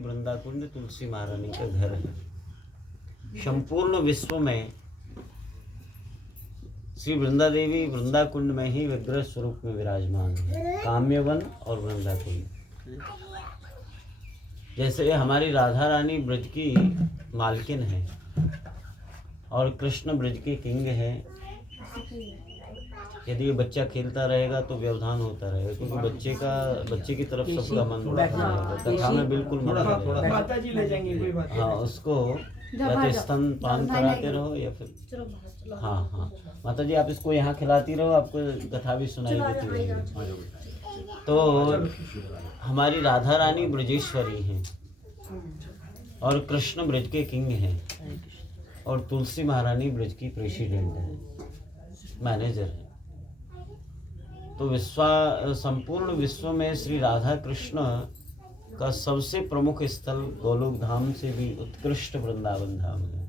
वृंदाकुंड तुलसी महारानी का घर है। संपूर्ण विश्व में श्री वृंदा देवी वृंदाकुंड में ही विग्रह स्वरूप में विराजमान है। काम्यवन और वृंदाकुंड, जैसे हमारी राधा रानी ब्रज की मालकिन है और कृष्ण ब्रज के किंग है। यदि ये बच्चा खेलता रहेगा तो व्यवधान होता रहेगा, क्योंकि बच्चे की तरफ सबका मन रहेगा। कथा में बिल्कुल मन रहेगा। हाँ, उसको स्तन पान कराते रहो या फिर हाँ माता जी आप इसको यहाँ खिलाती रहो, आपको कथा भी सुनाई देती रहेगी। तो हमारी राधा रानी ब्रजेश्वरी हैं और कृष्ण ब्रज के किंग हैं और तुलसी महारानी ब्रज की प्रेसिडेंट है, मैनेजर है। तो संपूर्ण विश्व में श्री राधा कृष्ण का सबसे प्रमुख स्थल गोलोक धाम से भी उत्कृष्ट वृंदावन धाम है।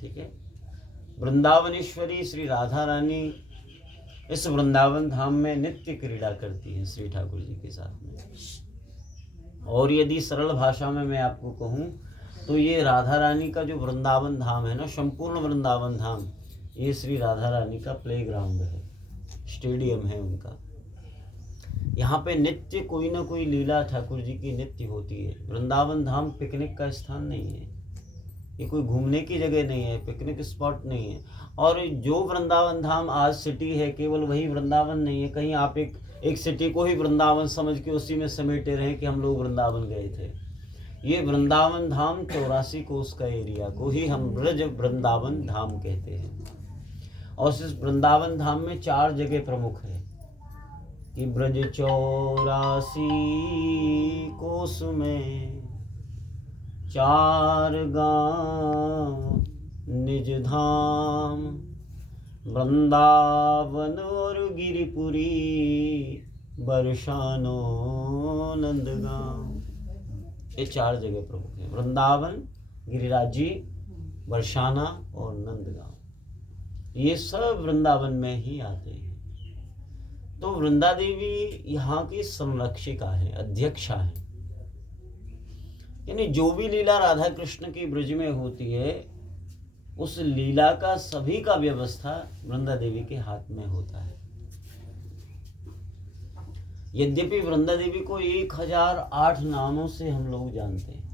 ठीक है, वृंदावनेश्वरी श्री राधा रानी इस वृंदावन धाम में नित्य क्रीड़ा करती हैं श्री ठाकुर जी के साथ में। और यदि सरल भाषा में मैं आपको कहूँ तो ये राधा रानी का जो वृंदावन धाम है ना, संपूर्ण वृंदावन धाम, ये श्री राधा रानी का प्लेग्राउंड है, स्टेडियम है उनका। यहाँ पे नित्य कोई ना कोई लीला ठाकुर जी की नित्य होती है। वृंदावन धाम पिकनिक का स्थान नहीं है, ये कोई घूमने की जगह नहीं है, पिकनिक स्पॉट नहीं है। और जो वृंदावन धाम आज सिटी है, केवल वही वृंदावन नहीं है। कहीं आप एक सिटी को ही वृंदावन समझ के उसी में समेटे रहे कि हम लोग वृंदावन गए थे। ये वृंदावन धाम 84 कोस का एरिया को ही हम ब्रज वृंदावन धाम कहते हैं। और इस वृंदावन धाम में 4 जगह प्रमुख है कि ब्रज 84 कोस में 4 गांव निज धाम, वृंदावन और गिरिपुरी बरसानो नंदगांव। ये 4 जगह प्रमुख है, वृंदावन, गिरिराजी, बरसाना और नंदगांव। ये सब वृंदावन में ही आते हैं। तो वृंदा देवी यहाँ की संरक्षिका है, अध्यक्षा है। यानी जो भी लीला राधा कृष्ण की ब्रज में होती है, उस लीला का सभी का व्यवस्था वृंदा देवी के हाथ में होता है। यद्यपि वृंदा देवी को 1008 नामों से हम लोग जानते हैं,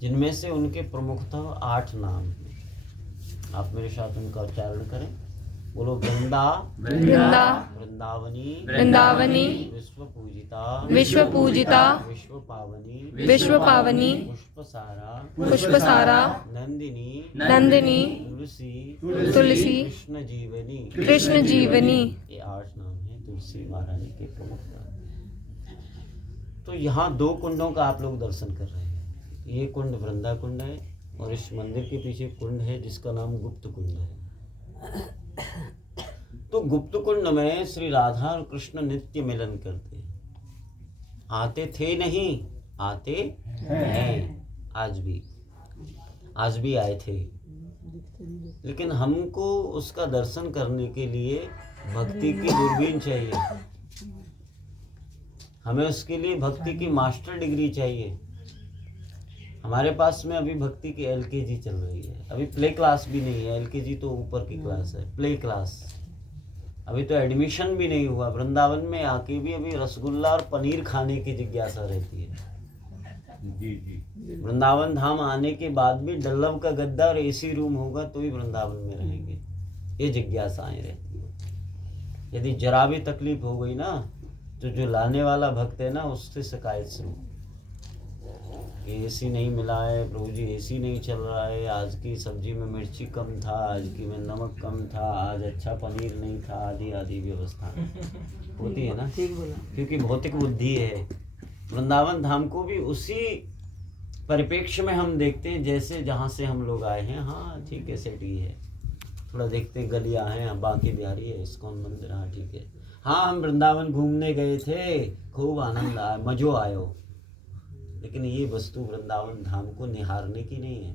जिनमें से उनके प्रमुखतः 8 नाम हैं। आप मेरे साथ उनका उच्चारण करें। बोलो वृंदा वृंदा वृंदावनी वृंदावनी विश्व पूजिता विश्व पूजिता विश्व पावनी विश्व पावनी पुष्पसारा पुष्पसारा नंदिनी नंदिनी तुलसी तुलसी कृष्ण जीवनी। कृष्ण जीवनी। ये 8 नाम हैं तुलसी महारानी के प्रमुख नाम। तो यहाँ 2 कुंडों का आप लोग दर्शन कर रहे हैं। ये कुंड वृंदा कुंड है और इस मंदिर के पीछे कुंड है जिसका नाम गुप्त कुंड है। तो गुप्त कुंड में श्री राधा और कृष्ण नित्य मिलन करते हैं। आते थे नहीं, आते हैं। आज भी आए थे, लेकिन हमको उसका दर्शन करने के लिए भक्ति की दूरबीन चाहिए। हमें उसके लिए भक्ति की मास्टर डिग्री चाहिए। हमारे पास में अभी भक्ति की LKG चल रही है, अभी प्ले क्लास भी नहीं है। LKG तो ऊपर की क्लास है, प्ले क्लास अभी तो एडमिशन भी नहीं हुआ। वृंदावन में आके भी अभी रसगुल्ला और पनीर खाने की जिज्ञासा रहती है। वृंदावन धाम आने के बाद भी डल्लव का गद्दा और AC रूम होगा तो ही वृंदावन में रहेंगे, ये जिज्ञासाएं रहती है। यदि जरा भी तकलीफ हो गई ना, तो जो लाने वाला भक्त है ना, उससे शिकायत सुनो कि AC नहीं मिला है प्रभु जी, AC नहीं चल रहा है, आज की सब्जी में मिर्ची कम था, आज की में नमक कम था, आज अच्छा पनीर नहीं था, आदि आदि व्यवस्था होती है ना, क्योंकि भौतिक बुद्धि है। वृंदावन धाम को भी उसी परिप्रेक्ष्य में हम देखते हैं जैसे जहाँ से हम लोग आए हैं। हाँ ठीक है, सिटी है, थोड़ा देखते हैं, गलियाँ हैं, बांकी बिहारी है, इस्कॉन मंदिर, हाँ ठीक है। हाँ हम वृंदावन घूमने गए थे, खूब आनंद आया, मज़ो आयो। लेकिन ये वस्तु वृंदावन धाम को निहारने की नहीं है,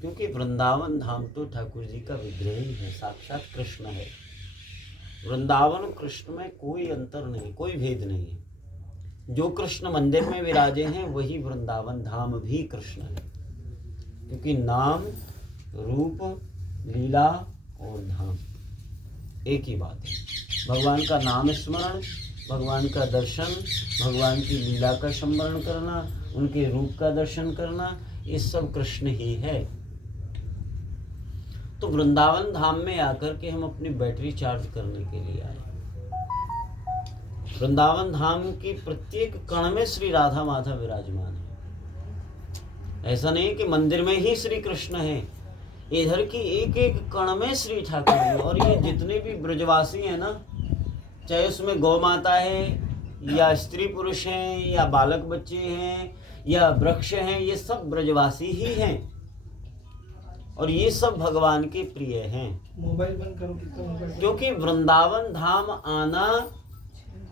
क्योंकि वृंदावन धाम तो ठाकुर जी का विग्रह ही है, साक्षात कृष्ण है। वृंदावन कृष्ण में कोई अंतर नहीं, कोई भेद नहीं है। जो कृष्ण मंदिर में विराजे हैं वही वृंदावन धाम भी कृष्ण है, क्योंकि नाम, रूप, लीला और धाम एक ही बात है। भगवान का नाम स्मरण, भगवान का दर्शन, भगवान की लीला का स्मरण करना, उनके रूप का दर्शन करना, ये सब कृष्ण ही है। तो वृंदावन धाम में आकर के हम अपनी बैटरी चार्ज करने के लिए आए। वृंदावन धाम की प्रत्येक कण में श्री राधा माधव विराजमान है। ऐसा नहीं कि मंदिर में ही श्री कृष्ण है, इधर की एक एक कण में श्री ठाकुर है। और ये जितने भी ब्रजवासी हैं ना, चाहे उसमें गौ माता है या स्त्री पुरुष हैं या बालक बच्चे हैं या वृक्ष हैं, ये सब ब्रजवासी ही हैं और ये सब भगवान के प्रिय हैं। मोबाइल बंद करो, कितना मोबाइल, क्योंकि वृंदावन धाम आना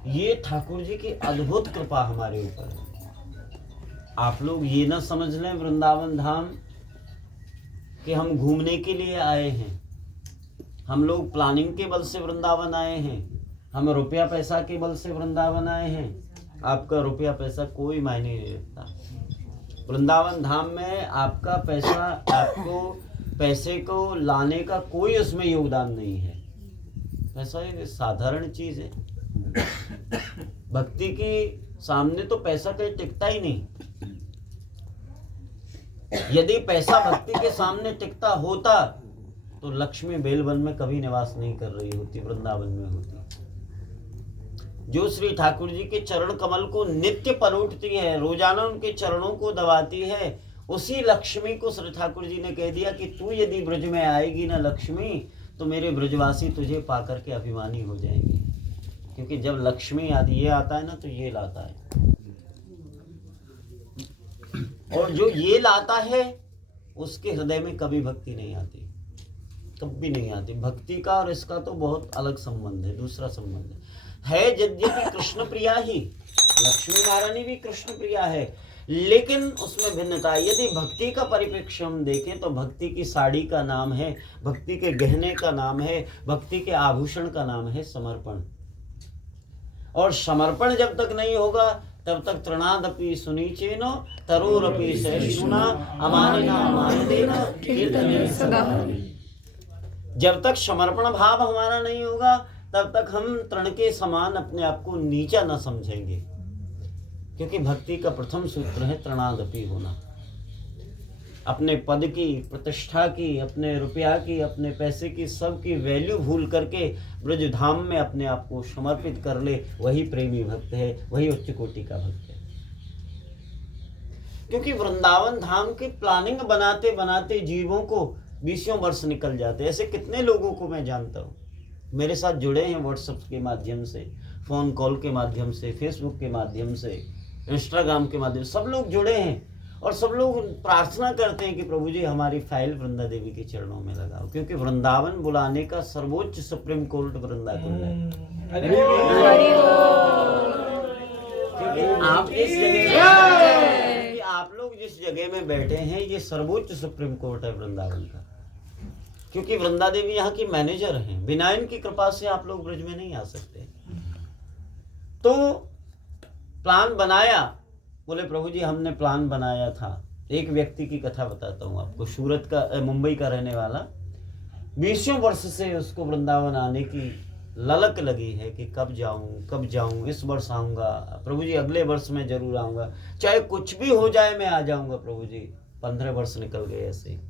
ये ठाकुर जी की अद्भुत कृपा हमारे ऊपर है। आप लोग ये ना समझ लें वृंदावन धाम कि हम घूमने के लिए आए हैं। हम लोग प्लानिंग के बल से वृंदावन आए हैं, हम रुपया पैसा के बल से वृंदावन आए हैं। आपका रुपया पैसा कोई मायने नहीं रखता। वृंदावन धाम में आपका पैसा, आपको पैसे को लाने का कोई उसमें योगदान नहीं है। पैसा एक साधारण चीज है। भक्ति के सामने तो पैसा कहीं टिकता ही नहीं। यदि पैसा भक्ति के सामने टिकता होता तो लक्ष्मी बेलवन में कभी निवास नहीं कर रही होती, वृंदावन में होती। जो श्री ठाकुर जी के चरण कमल को नित्य पलटती है, रोजाना उनके चरणों को दबाती है, उसी लक्ष्मी को श्री ठाकुर जी ने कह दिया कि तू यदि ब्रज में आएगी ना लक्ष्मी, तो मेरे ब्रजवासी तुझे पाकर के अभिमानी हो जाएंगे। क्योंकि जब लक्ष्मी आदि ये आता है ना तो ये लाता है, और जो ये लाता है उसके हृदय में कभी भक्ति नहीं आती, कभी नहीं आती। भक्ति का और इसका तो बहुत अलग संबंध है, दूसरा संबंध है। यद्यपि कृष्ण प्रिया ही, लक्ष्मी महारानी भी कृष्ण प्रिया है, लेकिन उसमें भिन्नता है। यदि भक्ति का परिप्रेक्ष्य हम देखें तो भक्ति की साड़ी का नाम है, भक्ति के गहने का नाम है, भक्ति के आभूषण का नाम है समर्पण। और समर्पण जब तक नहीं होगा तब तक तृणादपि सुनीचेनो तरोरपि सहिष्णुना अमानिना अमानिदेन कीर्तने सदा। जब तक समर्पण भाव हमारा नहीं होगा तब तक हम तृण के समान अपने आप को नीचा न समझेंगे। क्योंकि भक्ति का प्रथम सूत्र है तृणादपि होना। अपने पद की, प्रतिष्ठा की, अपने रुपया की, अपने पैसे की, सब की वैल्यू भूल करके ब्रज धाम में अपने आप को समर्पित कर ले, वही प्रेमी भक्त है, वही उच्च कोटि का भक्त है। क्योंकि वृंदावन धाम की प्लानिंग बनाते बनाते जीवों को 20 वर्ष निकल जाते। ऐसे कितने लोगों को मैं जानता हूँ, मेरे साथ जुड़े हैं व्हाट्सएप के माध्यम से, फ़ोन कॉल के माध्यम से, फेसबुक के माध्यम से, इंस्टाग्राम के माध्यम से, सब लोग जुड़े हैं और सब लोग प्रार्थना करते हैं कि प्रभु जी हमारी फाइल वृंदा देवी के चरणों में लगाओ। क्योंकि वृंदावन बुलाने का सर्वोच्च सुप्रीम कोर्ट वृंदावन है। क्योंकि आप इस जगह, आप लोग जिस जगह में बैठे हैं ये सर्वोच्च सुप्रीम कोर्ट है वृंदावन का। क्योंकि वृंदा देवी यहाँ की मैनेजर हैं, बिना इनकी कृपा से आप लोग ब्रज में नहीं आ सकते। तो प्लान बनाया, बोले प्रभु जी हमने प्लान बनाया था। एक व्यक्ति की कथा बताता हूँ आपको, सूरत का, मुंबई का रहने वाला, 20 वर्ष से उसको वृंदावन आने की ललक लगी है कि कब जाऊं, इस वर्ष आऊँगा प्रभु जी, अगले वर्ष में जरूर आऊँगा, चाहे कुछ भी हो जाए मैं आ जाऊँगा प्रभु जी। 15 वर्ष निकल गए ऐसे।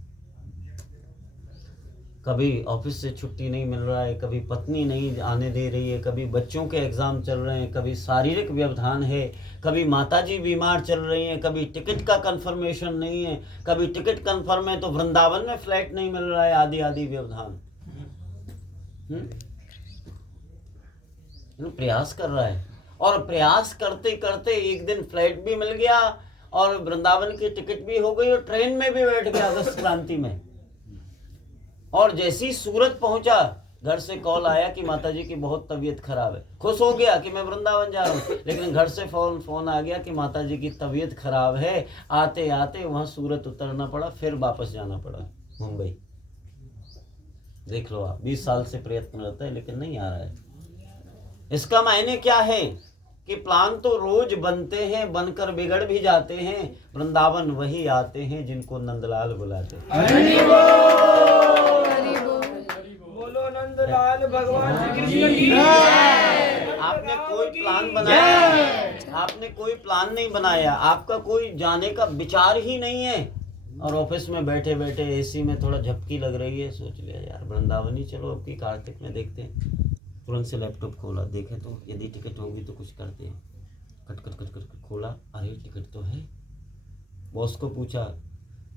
कभी ऑफिस से छुट्टी नहीं मिल रहा है, कभी पत्नी नहीं आने दे रही है, कभी बच्चों के एग्ज़ाम चल रहे हैं, कभी शारीरिक व्यवधान है, कभी माताजी बीमार चल रही हैं, कभी टिकट का कंफर्मेशन नहीं है, कभी टिकट कंफर्म है तो वृंदावन में फ्लाइट नहीं मिल रहा है, आदि आदि व्यवधान। प्रयास कर रहा है और प्रयास करते करते एक दिन फ्लाइट भी मिल गया और वृंदावन की टिकट भी हो गई और ट्रेन में भी बैठ गया अगस्त क्रांति में। और जैसे ही सूरत पहुंचा, घर से कॉल आया कि माताजी की बहुत तबीयत खराब है। खुश हो गया कि मैं वृंदावन जा रहा हूँ, लेकिन घर से फोन आ गया कि माताजी की तबीयत खराब है। आते आते वहाँ सूरत उतरना पड़ा, फिर वापस जाना पड़ा मुंबई। देख लो आप, 20 साल से प्रयत्न रहता है लेकिन नहीं आ रहा है। इसका मायने क्या है कि प्लान तो रोज बनते हैं, बनकर बिगड़ भी जाते हैं, वृंदावन वही आते हैं जिनको नंदलाल बुलाते हैं। हरि बोल। बोलो नंदलाल भगवान श्री कृष्ण की। आपने कोई प्लान बनाया, आपने कोई प्लान नहीं बनाया, आपका कोई जाने का विचार ही नहीं है, और ऑफिस में बैठे बैठे एसी में थोड़ा झपकी लग रही है, सोच लिया यार वृंदावन ही चलो, अब की कार्तिक में देखते हैं। तुरंत से लैपटॉप खोला, देखे तो यदि टिकट होगी तो कुछ करते हैं। कट कट कट कट खोला, अरे टिकट तो है। बॉस को पूछा,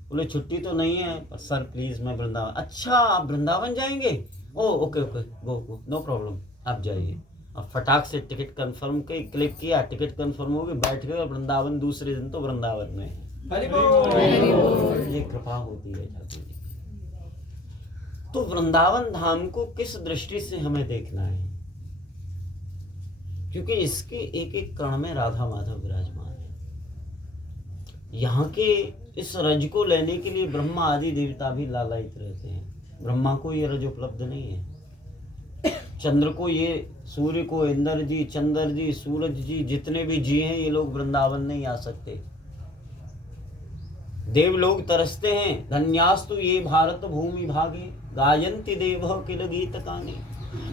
बोले छुट्टी तो नहीं है पर सर प्लीज़ मैं वृंदावन। अच्छा आप वृंदावन जाएंगे? Oh okay okay go go no problem, आप जाइए। अब फटाक से टिकट कंफर्म के क्लिक किया, टिकट कंफर्म हो गई, बैठ गए, और वृंदावन दूसरे दिन तो वृंदावन में। हरि बोल। ये कृपा होती है ठाकुर जी। तो वृंदावन धाम को किस दृष्टि से हमें देखना है? क्योंकि इसके एक एक कण में राधा माधव विराजमान है। यहाँ के इस रज को लेने के लिए ब्रह्मा आदि देवता भी लालायित रहते हैं। ब्रह्मा को ये रज उपलब्ध नहीं है, चंद्र को, ये सूर्य को, इंद्र जी, चंद्र जी, सूरज जी, जितने भी जी हैं, ये लोग वृंदावन नहीं आ सकते। देव लोग तरसते हैं, धन्यास्तु ये भारत भूमि भागे, गायंती देव किल गीत काने।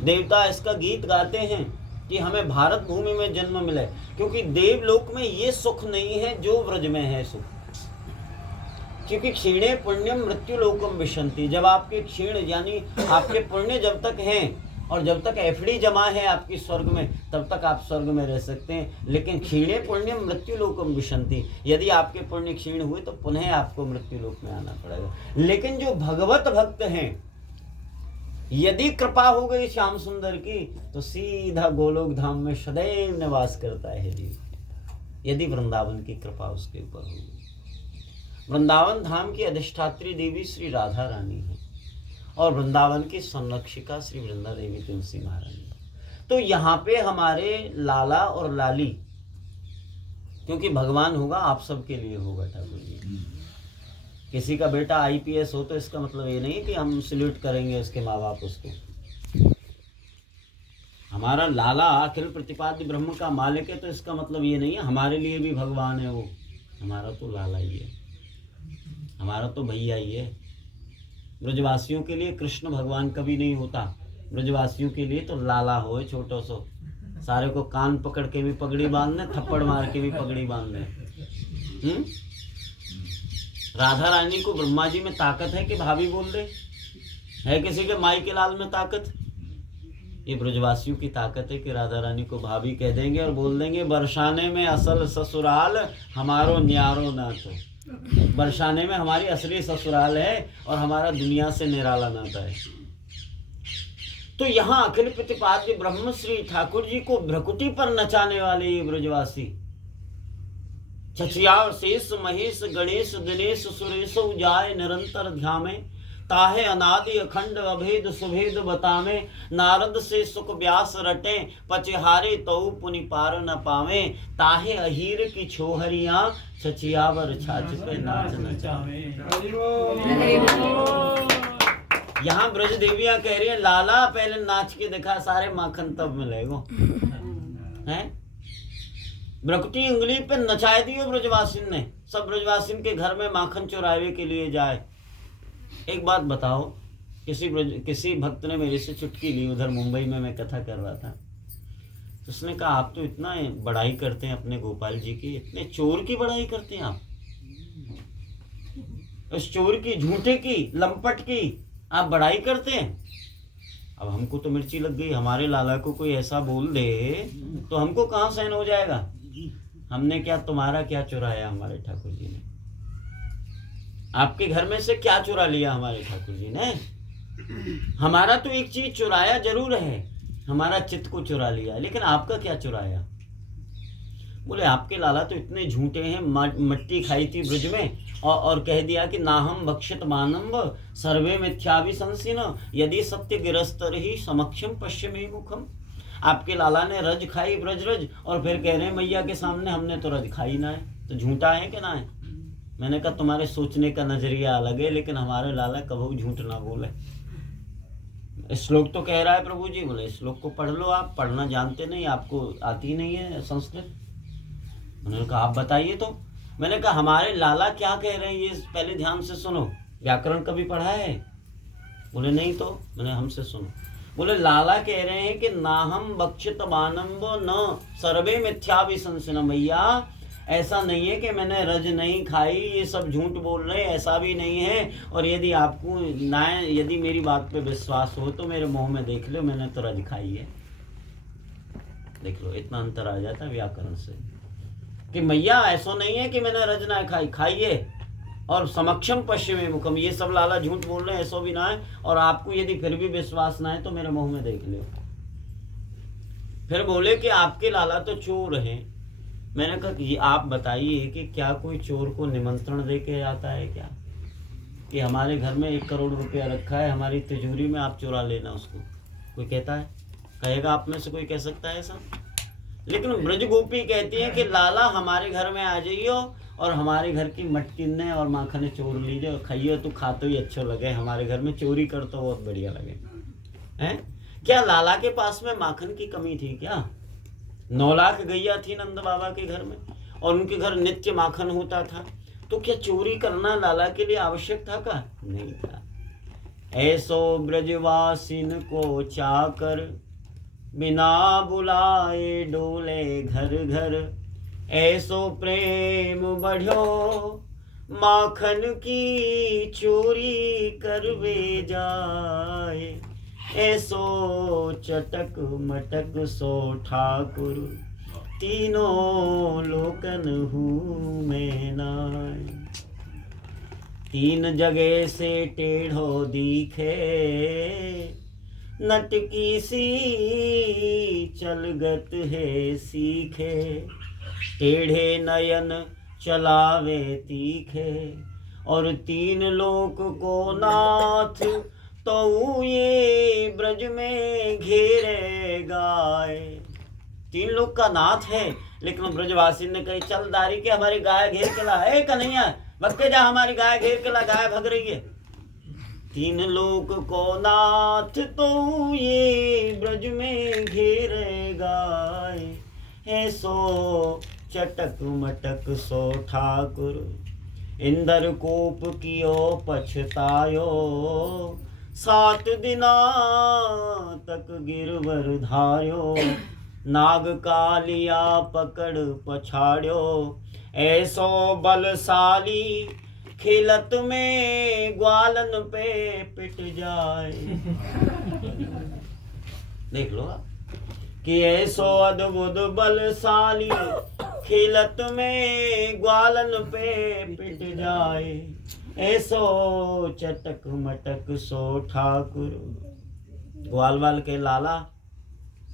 देवता इसका गीत गाते हैं कि हमें भारत भूमि में जन्म मिले, क्योंकि देवलोक में ये सुख नहीं है जो व्रज में है सुख। क्योंकि क्षीणे पुण्यम मृत्यु लोकम विशंति, जब आपके क्षीण यानी आपके पुण्य जब तक हैं और जब तक एफडी जमा है आपकी स्वर्ग में, तब तक आप स्वर्ग में रह सकते हैं। लेकिन क्षीणे पुण्यम मृत्यु लोकम विशंति, यदि आपके पुण्य क्षीण हुए तो पुनः आपको मृत्यु लोक में आना पड़ेगा। लेकिन जो भगवत भक्त हैं, यदि कृपा हो गई श्याम सुंदर की, तो सीधा गोलोक धाम में सदैव निवास करता है जी, यदि वृंदावन की कृपा उसके ऊपर होगी। वृंदावन धाम की अधिष्ठात्री देवी श्री राधा रानी है, और वृंदावन की संरक्षिका श्री वृंदा देवी तुलसी महारानी। तो यहाँ पे हमारे लाला और लाली, क्योंकि भगवान होगा आप सबके लिए होगा ठाकुर जी। किसी का बेटा आईपीएस हो तो इसका मतलब ये नहीं कि हम सल्यूट करेंगे उसके माँ बाप उसको। हमारा लाला अखिल प्रतिपाद्य ब्रह्म का मालिक है, तो इसका मतलब ये नहीं है हमारे लिए भी भगवान है वो। हमारा तो लाला ही है, हमारा तो भैया ही है। ब्रजवासियों के लिए कृष्ण भगवान कभी नहीं होता, ब्रजवासियों के लिए तो लाला हो छोटो सो, सारे को कान पकड़ के भी पगड़ी बांध ले, थप्पड़ मार के भी पगड़ी बांध ले। राधा रानी को ब्रह्मा जी में ताकत है कि भाभी बोल दे? है किसी के माई के लाल में ताकत? ये ब्रजवासियों की ताकत है कि राधा रानी को भाभी कह देंगे और बोल देंगे बरसाने में असल ससुराल हमारो न्यारो नातो। बरसाने में हमारी असली ससुराल है और हमारा दुनिया से निराला नाता है। तो यहाँ अखिल प्रतिपाद्य ब्रह्म श्री ठाकुर जी को भ्रकुटी पर नचाने वाले ये ब्रजवासी, छछिया शेष महेश गणेश दिनेश सुरेश उजाय निरंतर ध्यामे, ताहे अनादि अखंड अभेद सुभेद बतावे, नारद से सुख व्यास रटे, पचहारे तऊ पुनि पार न पावे, ताहे अहीर की छोहरियां छछियावर छाछ पे नाच नचावे। यहाँ ब्रज देवियां कह रही है लाला पहले नाच के दिखा, सारे माखन तब मिलेगा। हैं ब्रकुटी उंगली पे नचाए दियो ब्रजवासिन ने, सब ब्रजवासिन के घर में माखन चुरावे के लिए जाए। एक बात बताओ, किसी भक्त ने मेरे से चुटकी ली, उधर मुंबई में मैं कथा कर रहा था, तो उसने कहा आप तो इतना बड़ाई करते हैं अपने गोपाल जी की, इतने चोर की बड़ाई करते हैं आप, उस चोर की, झूठे की, लंपट की आप बड़ाई करते हैं। अब हमको तो मिर्ची लग गई, हमारे लाला को कोई ऐसा बोल दे तो हमको कहाँ सहन हो जाएगा। हमने क्या तुम्हारा क्या चुराया हमारे ठाकुर जी ने? आपके घर में से क्या चुरा लिया हमारे ठाकुर जी ने? हमारा तो एक चीज चुराया जरूर है, हमारा चित्त को चुरा लिया, लेकिन आपका क्या चुराया? बोले आपके लाला तो इतने झूठे हैं, मट्टी खाई थी ब्रज में और कह दिया कि नाहम भक्षित मानव सर्वे मिथ्याभिशंसिन यदि सत्य गिरस्तर ही समक्षम पश्चिमी मुखम। आपके लाला ने रज खाई ब्रज रज, और फिर कह रहे हैं मैया के सामने हमने तो रज खाई ना है, तो झूठा है कि ना है? मैंने कहा तुम्हारे सोचने का नजरिया अलग है, लेकिन हमारे लाला कभी झूठ ना बोले। श्लोक तो कह रहा है प्रभु जी। बोले श्लोक को पढ़ लो, आप पढ़ना जानते नहीं, आपको आती नहीं है संस्कृत। उन्होंने कहा आप बताइए तो। मैंने कहा हमारे लाला क्या कह रहे हैं ये पहले ध्यान से सुनो। व्याकरण कभी पढ़ा है? बोले नहीं। तो मैंने हमसे सुनो। बोले लाला कह रहे हैं कि नाहम बक्षित मानंबो न सर्वे मिथ्याभिशंसनम। भैया ऐसा नहीं है कि मैंने रज नहीं खाई, ये सब झूठ बोल रहे हैं, ऐसा भी नहीं है। और यदि आपको ना, यदि मेरी बात पे विश्वास हो तो मेरे मुंह में देख लो, मैंने तो रज खाई है। देख लो, इतना अंतर आ जाता है व्याकरण से कि मैया ऐसा नहीं है कि मैंने रज ना खाई, खाइए। और समक्षम पश्चिमी मुखम, ये सब लाला झूठ बोल रहे हैं, ऐसा भी ना है। और आपको यदि फिर भी विश्वास ना है तो मेरे मुंह में देख लो। फिर बोले कि आपके लाला तो चोर हैं। मैंने कहा कि आप बताइए कि क्या कोई चोर को निमंत्रण दे के आता है क्या, कि हमारे घर में 1 करोड़ रुपया रखा है हमारी तिजोरी में, आप चुरा लेना उसको? कोई कहता है? कहेगा आप में से कोई कह सकता है ऐसा? लेकिन ब्रज गोपी कहती है कि लाला हमारे घर में आ जाइयो और हमारे घर की मटकिन्ने और माखने चोर लीजिए और खाइए, तो खाते ही अच्छे लगे, हमारे घर में चोरी कर तो बहुत बढ़िया लगे। हैं? क्या लाला के पास में माखन की कमी थी क्या? 9 लाख गैया थी नंद बाबा के घर में और उनके घर नित्य माखन होता था, तो क्या चोरी करना लाला के लिए आवश्यक था का? नहीं था। ऐसो ब्रजवासिन को चाकर बिना बुलाए डोले घर घर, ऐसो प्रेम बढ़ो माखन की चोरी करवे जाए, ऐसो चटक मटक सो ठाकुर तीनों लोकन हूँ मैं नाय। 3 जगह से टेढ़ो दिखे नटकी सी चलगत है सीखे, टेढ़े नयन चलावे तीखे, और 3 लोक को नाथ तो ये ब्रज में घेरे गाय। 3 लोक का नाथ है, लेकिन ब्रजवासी ने कही चल दारी के हमारी गाय घेर के ला। है कन्हैया बक्के जा, हमारी गाय घेर के ला, गाय भग रही है। 3 लोक को नाथ तो ये ब्रज में घेरे गाय, है सो चटक मटक सो ठाकुर इंदर कोप कियो पछतायो, 7 दिना तक गिरवर धार्यो, नाग कालिया पकड़ पछाड़्यो, ऐसो बलशाली खिलत में ग्वालन पे पिट जाए। देख लो आप कि ऐसो अद्भुत बलशाली खिलत में ग्वालन पे पिट जाए, ऐसो चटक मटक सो ठाकुर। ग्वाल वाल के लाला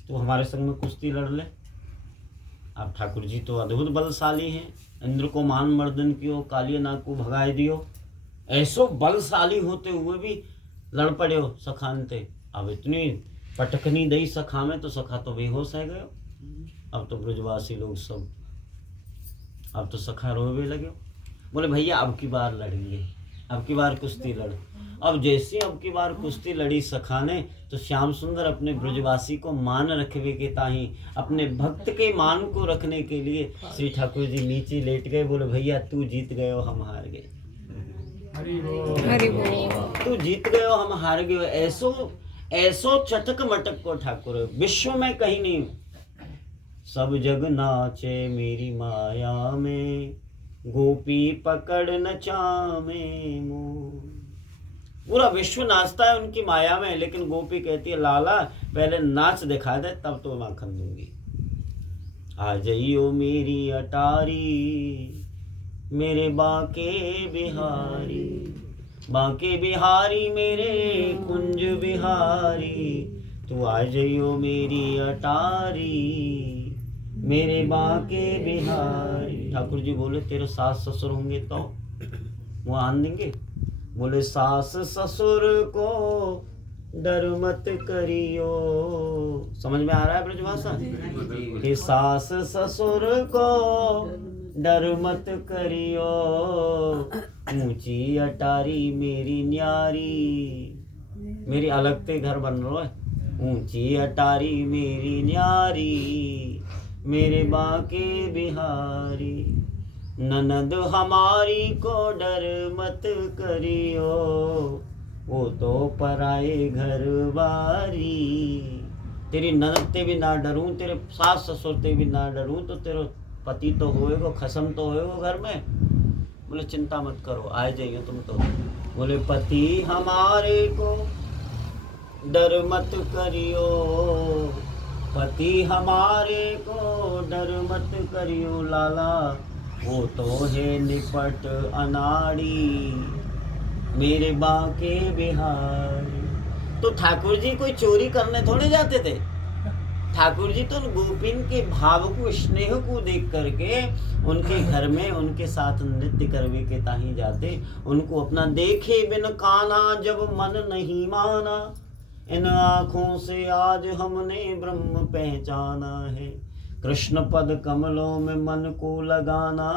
तो हमारे संग में कुश्ती लड़ ले। आप ठाकुर जी तो अद्भुत बलशाली हैं, इंद्र को मान मर्दन कियो, कालिया नाग को भगाए दियो, ऐसो बलशाली होते हुए भी लड़ पड़े हो सखानते। अब इतनी पटकनी दई सखा में तो सखा तो बेहोश है गयो। अब तो ब्रजवासी लोग सब, अब तो सखा रोवे लगे। बोले भैया अब की बार लड़ेंगे, अब की बार कुश्ती लड़। अब जैसे अब की बार कुश्ती लड़ी सखा ने, तो श्याम सुंदर अपने ब्रजवासी को मान रखवे के ताही, अपने भक्त के मान को रखने के लिए श्री ठाकुर जी नीचे लेट गए। बोले भैया तू जीत गए हो, हम हार गए। तू जीत गए हो, हम हार गए। ऐसो ऐसो चटक मटक को ठाकुर विश्व में कहीं नहीं। सब जग नाचे मेरी माया में, गोपी पकड़ नचावे मोह। पूरा विश्व नाचता है उनकी माया में, लेकिन गोपी कहती है लाला पहले नाच दिखा दे तब तो माखन दूंगी। आ जाइयो मेरी अटारी मेरे बाके बिहारी, बाके बिहारी मेरे कुंज बिहारी, तू आ जाइयो मेरी अटारी मेरे बाके बिहारी। ठाकुर जी बोले तेरे सास ससुर होंगे तो वो आन देंगे। बोले सास ससुर को डर मत करियो। समझ में आ रहा है ब्रजभाषा कि सास ससुर को डर मत करियो, ऊंची अटारी मेरी न्यारी मेरी अलग ते घर बन रहा है। ऊंची अटारी मेरी न्यारी, मेरे बाके बिहारी, ननद हमारी को डर मत करियो, वो तो पराए घर बारी। तेरी ननद ते भी ना डरूं, तेरे सास ससुर ते भी ना डरूं, तो तेरा पति तो होएगो, खसम तो होएगो घर में। बोले चिंता मत करो, आए जाइए तुम तो। बोले पति हमारे को डर मत करियो, पति हमारे को डर मत करियो लाला, वो तो है निपट अनाड़ी, मेरे बाके बिहारी। तो ठाकुर जी कोई चोरी करने थोड़े जाते थे। ठाकुर जी तो गोपिन के भाव को, स्नेह को देख करके उनके घर में उनके साथ नृत्य करवे के ताही जाते। उनको अपना देखे बिन काना जब मन नहीं माना, इन आँखों से आज हमने ब्रह्म पहचाना है, कृष्ण पद कमलों में मन को लगाना,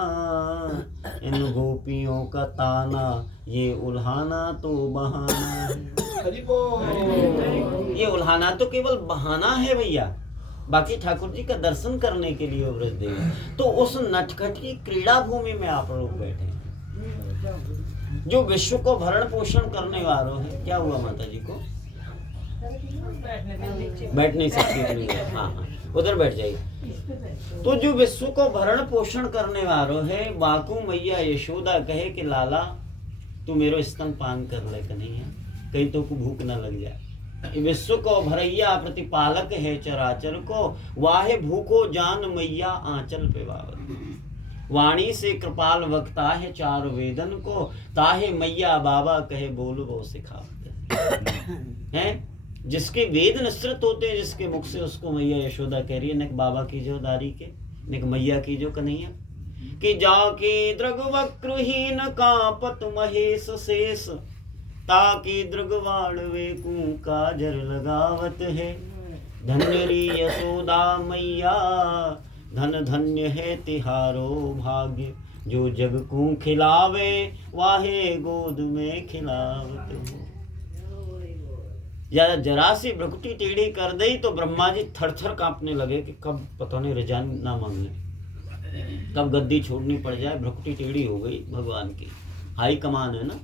इन गोपियों का ताना ये उल्हाना तो बहाना है। ये उल्हाना तो केवल बहाना है भैया, बाकी ठाकुर जी का दर्शन करने के लिए व्रज देवी। तो उस नटखट की क्रीड़ा भूमि में आप लोग बैठे हैं, जो विश्व को भरण पोषण करने वालों है। क्या हुआ माता जी को? बैठ नहीं सकती। हाँ हाँ, उधर बैठ जाइए। तो जो विश्व को भरण पोषण करने वालों है, बाकू मैया यशोदा कहे कि लाला तू मेरो स्तन पान कर ले कन्हैया, कहीं तो को भूख न लग जाए। विश्व को भरैया प्रतिपालक है चराचर को, वाहे भूखो जान मैया आंचल पे बावत। वाणी से कृपाल वक्ता है चार वेदन को, ताहे मैया बाबा कहे बोल वो सिखावत है। जिसके वेद निश्रित होते हैं जिसके मुख से, उसको मैया यशोदा कह रही है, नक बाबा की जो दारी के, नक मैया की जो कन्हैया, कि जाके दृग वक्रहीन कांपत महेश शेष, ताकि दृगवाण वे काजर लगावत है। धन्य री यशोदा मैया, धन धन्य है तिहारो भाग्य, जो जग को खिलावे वाहे गोद में खिलावत हो। या जरा सी भ्रकुटी टेढ़ी कर दी तो ब्रह्मा जी थर थर कांपने लगे कि कब पता नहीं रजान ना मांगने, कब गद्दी छोड़नी पड़ जाए। भ्रकुटी टेढ़ी हो गई भगवान की, हाई कमान है ना।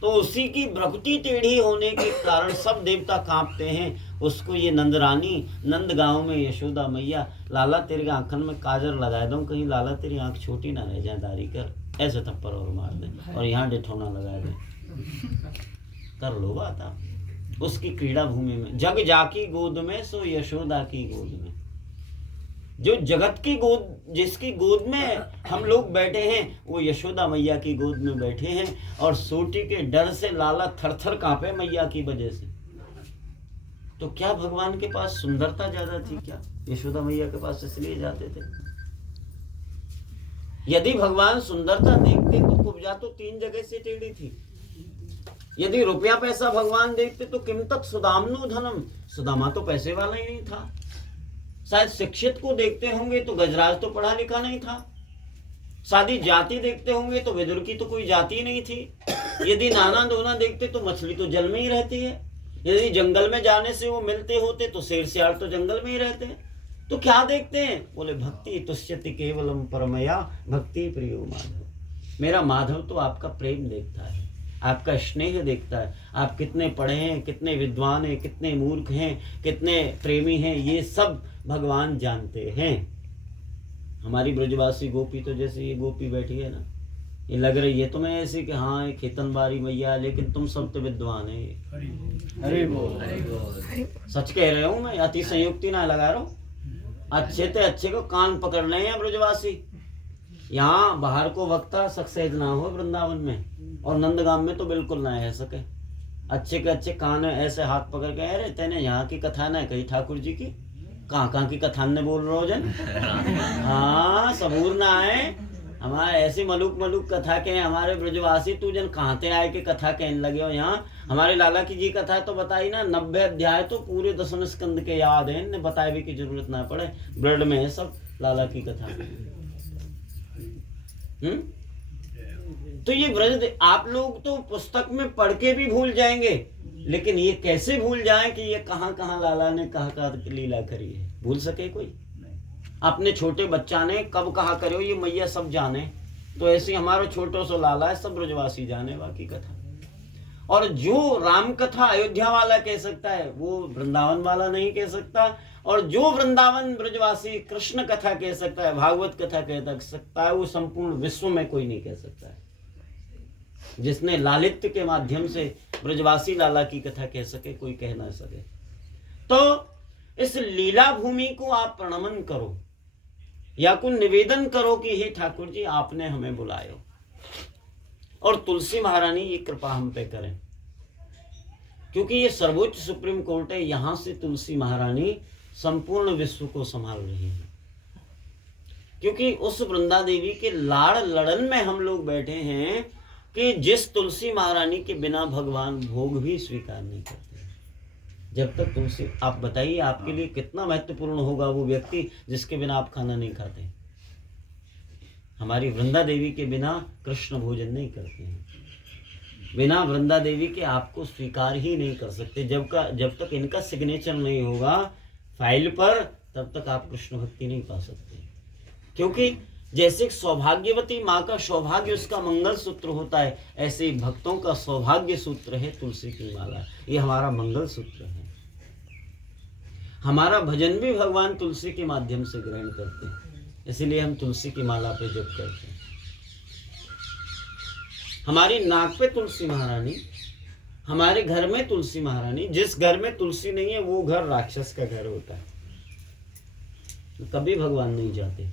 तो उसी की भ्रकुटी टेढ़ी होने के कारण सब देवता कांपते हैं। उसको ये नंदरानी, नंद गांव में यशोदा मैया, लाला तेरे आंखन में काजर लगा दूं, कहीं लाला तेरी आंख छोटी ना रह जाए, दारी कर, ऐसे थप्पड़ और मार दे और यहाँ डिठौना लगा दे, कर लो बात आप। उसकी क्रीड़ा भूमि में जग जाकी गोद में, सो यशोदा की गोद में। जो जगत की गोद, जिसकी गोद में हम लोग बैठे हैं, वो यशोदा मैया की गोद में बैठे हैं। और सोटी के डर से लाला थर थर कांपे मैया की वजह से। तो क्या भगवान के पास सुंदरता ज्यादा थी क्या? यशोदा मैया के पास इसलिए जाते थे। यदि भगवान सुंदरता देखते तो कुब्जा तो 3 जगह से टेढ़ी थी। यदि रुपया पैसा भगवान देखते तो किमतक सुदामनु धनम, सुदामा तो पैसे वाला ही नहीं था। शायद शिक्षित को देखते होंगे तो गजराज तो पढ़ा लिखा नहीं था। शादी जाति देखते होंगे तो विदुर की तो कोई जाति नहीं थी। यदि नाना दोना देखते तो मछली तो जल में ही रहती है। यदि जंगल में जाने से वो मिलते होते तो शेर सियार तो जंगल में ही रहते हैं। तो क्या देखते हैं? बोले भक्ति तुष्यति केवलम परमया, भक्ति प्रियो माधव। मेरा माधव तो आपका प्रेम देखता है, आपका स्नेह देखता है। आप कितने पढ़े हैं, कितने विद्वान हैं, कितने मूर्ख हैं, कितने प्रेमी हैं, ये सब भगवान जानते हैं। हमारी ब्रजवासी गोपी तो जैसे ये गोपी बैठी है ना, ये लग रही है तुम्हें ऐसी कि हाँ एक खेतनबारी मैया, लेकिन तुम सब तो विद्वान है। अरे बोल, सच कह रहे हूँ मैं, अति संयुक्ति ना लगा रहा हूँ। अच्छे ते अच्छे को कान पकड़ रहे हैं ब्रजवासी। यहाँ बाहर को वक्ता सक्सेस ना हो वृंदावन में, और नंदगाम में तो बिल्कुल ना रह सके। अच्छे के अच्छे कान ऐसे हाथ पकड़ के अरे तेने यहाँ की कथा ना कही ठाकुर जी की, कहाँ की कथा ने बोल रहे हो जन। हाँ सबूर ना आए हमारे ऐसी मलुक कथा के हमारे ब्रजवासी, तू जन कहाँ ते आए के कथा कहने लगे हो। यहाँ हमारे लाला की जी कथा तो बताई ना, 90 अध्याय तो पूरे 10वें स्कंद के याद है, इन्हें बताए भी की जरूरत ना पड़े, ब्लड में है सब लाला की कथा। तो ये ब्रज आप लोग तो पुस्तक में पढ़ के भी भूल जाएंगे, लेकिन ये कैसे भूल जाए कि ये कहाँ कहाँ लाला ने कहाँ कहाँ लीला करी है, भूल सके कोई? अपने छोटे बच्चा ने कब कहा करो ये मैया सब जाने, तो ऐसे हमारा छोटो सो लाला है, सब ब्रजवासी जाने बाकी कथा। और जो राम कथा अयोध्या वाला कह सकता है वो वृंदावन वाला नहीं कह सकता, और जो वृंदावन ब्रजवासी कृष्ण कथा कह सकता है, भागवत कथा कह सकता है, वो संपूर्ण विश्व में कोई नहीं कह सकता है। जिसने लालित्य के माध्यम से ब्रजवासी लाला की कथा कह सके, कोई कह ना सके। तो इस लीला भूमि को आप प्रणमन करो या कुछ निवेदन करो कि हे ठाकुर जी आपने हमें बुलायो, और तुलसी महारानी ये कृपा हम पे करें, क्योंकि ये सर्वोच्च सुप्रीम कोर्ट है। यहां से तुलसी महारानी संपूर्ण विश्व को संभाल रही है, क्योंकि उस वृंदा देवी के लाड़ लड़न में हम लोग बैठे हैं कि जिस तुलसी महारानी के बिना भगवान भोग भी स्वीकार नहीं करते। जब तक तुलसी, आप बताइए आपके लिए कितना महत्वपूर्ण होगा वो व्यक्ति जिसके बिना आप खाना नहीं खाते। हमारी वृंदा देवी के बिना कृष्ण भोजन नहीं करते हैं, बिना वृंदा देवी के आपको स्वीकार ही नहीं कर सकते। जब तक इनका सिग्नेचर नहीं होगा फाइल पर, तब तक आप कृष्ण भक्ति नहीं पा सकते। क्योंकि जैसे सौभाग्यवती माँ का सौभाग्य उसका मंगल सूत्र होता है, ऐसे ही भक्तों का सौभाग्य सूत्र है तुलसी की माला। ये हमारा मंगल सूत्र है। हमारा भजन भी भगवान तुलसी के माध्यम से ग्रहण करते हैं, इसीलिए हम तुलसी की माला पे जप करते हैं। हमारी नाक पे तुलसी महारानी, हमारे घर में तुलसी महारानी। जिस घर में तुलसी नहीं है वो घर राक्षस का घर होता है, कभी भगवान नहीं जाते।